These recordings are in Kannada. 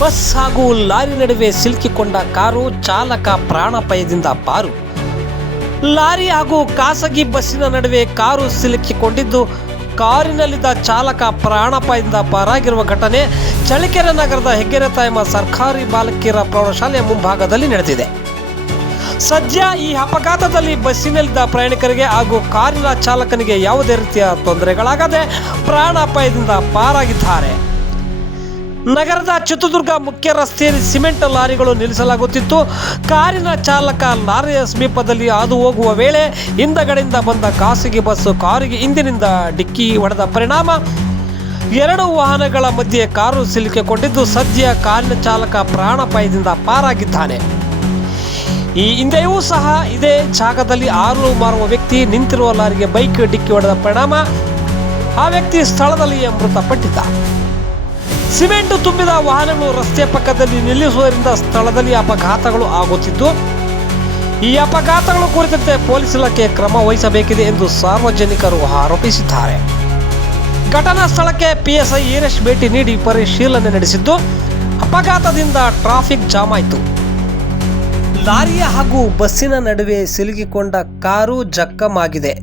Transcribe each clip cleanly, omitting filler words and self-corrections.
ಬಸ್ ಹಾಗೂ ಲಾರಿ ನಡುವೆ ಸಿಲುಕಿಕೊಂಡ ಕಾರು, ಚಾಲಕ ಪ್ರಾಣಾಪಾಯದಿಂದ ಪಾರು. ಲಾರಿ ಹಾಗೂ ಖಾಸಗಿ ಬಸ್ಸಿನ ನಡುವೆ ಕಾರು ಸಿಲುಕಿಕೊಂಡಿದ್ದು, ಕಾರಿನಲ್ಲಿದ್ದ ಚಾಲಕ ಪ್ರಾಣಾಪಾಯದಿಂದ ಪಾರಾಗಿರುವ ಘಟನೆ ಚಳ್ಳಕೆರೆ ನಗರದ ಹೆಗ್ಗೆರೆತಾಯಮ್ಮ ಸರ್ಕಾರಿ ಬಾಲಕಿಯರ ಪ್ರೌಢಶಾಲೆಯ ಮುಂಭಾಗದಲ್ಲಿ ನಡೆದಿದೆ. ಸದ್ಯ ಈ ಅಪಘಾತದಲ್ಲಿ ಬಸ್ಸಿನಲ್ಲಿದ್ದ ಪ್ರಯಾಣಿಕರಿಗೆ ಹಾಗೂ ಕಾರಿನ ಚಾಲಕನಿಗೆ ಯಾವುದೇ ರೀತಿಯ ತೊಂದರೆಗಳಾಗದೆ ಪ್ರಾಣಾಪಾಯದಿಂದ ಪಾರಾಗಿದ್ದಾರೆ. ನಗರದ ಚಿತ್ರದುರ್ಗ ಮುಖ್ಯ ರಸ್ತೆಯಲ್ಲಿ ಸಿಮೆಂಟ್ ಲಾರಿಗಳು ನಿಲ್ಲಿಸಲಾಗುತ್ತಿತ್ತು. ಕಾರಿನ ಚಾಲಕ ಲಾರಿಯ ಸಮೀಪದಲ್ಲಿ ಹಾದು ಹೋಗುವ ವೇಳೆ ಹಿಂದಗಡೆಯಿಂದ ಬಂದ ಖಾಸಗಿ ಬಸ್ ಕಾರಿಗೆ ಹಿಂದಿನಿಂದ ಡಿಕ್ಕಿ ಹೊಡೆದ ಪರಿಣಾಮ ಎರಡು ವಾಹನಗಳ ಮಧ್ಯೆ ಕಾರು ಸಿಲುಕಿಕೊಂಡಿದ್ದು, ಸದ್ಯ ಕಾರಿನ ಚಾಲಕ ಪ್ರಾಣಾಪಾಯದಿಂದ ಪಾರಾಗಿದ್ದಾನೆ. ಈ ಹಿಂದೆಯೂ ಸಹ ಇದೇ ಜಾಗದಲ್ಲಿ ಹಾಲು ಮಾರುವ ವ್ಯಕ್ತಿ ನಿಂತಿರುವ ಲಾರಿಗೆ ಬೈಕ್ ಡಿಕ್ಕಿ ಹೊಡೆದ ಪರಿಣಾಮ ಆ ವ್ಯಕ್ತಿ ಸ್ಥಳದಲ್ಲಿಯೇ ಮೃತಪಟ್ಟಿದ್ದ. ಸಿಮೆಂಟ್ ತುಂಬಿದ ವಾಹನಗಳು ರಸ್ತೆ ಪಕ್ಕದಲ್ಲಿ ನಿಲ್ಲಿಸುವುದರಿಂದ ಸ್ಥಳದಲ್ಲಿ ಅಪಘಾತಗಳು ಆಗುತ್ತಿದ್ದು, ಈ ಅಪಘಾತಗಳು ಕುರಿತಂತೆ ಪೊಲೀಸ್ ಇಲಾಖೆ ಕ್ರಮ ವಹಿಸಬೇಕಿದೆ ಎಂದು ಸಾರ್ವಜನಿಕರು ಆರೋಪಿಸಿದ್ದಾರೆ. ಘಟನಾ ಸ್ಥಳಕ್ಕೆ ಪಿಎಸ್ಐ ಈರೇಶ್ ಭೇಟಿ ನೀಡಿ ಪರಿಶೀಲನೆ ನಡೆಸಿದ್ದು, ಅಪಘಾತದಿಂದ ಟ್ರಾಫಿಕ್ ಜಾಮ್ ಆಯಿತು. ಲಾರಿಯ ಹಾಗೂ ಬಸ್ಸಿನ ನಡುವೆ ಸಿಲುಕಿಕೊಂಡ ಕಾರು ಜಖಮಾಗಿದೆ.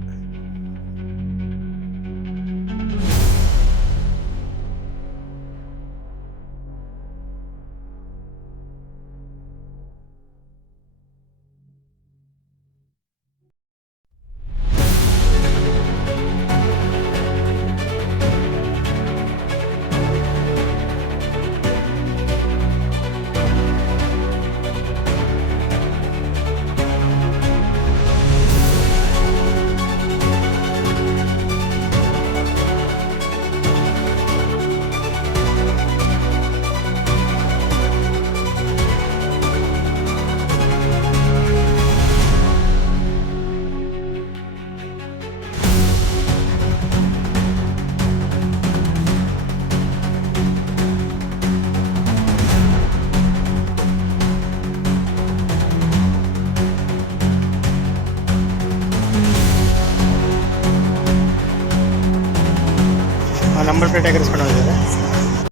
ನಂಬರ್ ಪ್ಲೇಟ್ ಹಾಕಿಸ್ಕೊಂಡು ಹೋಗಿದ್ದಾರೆ.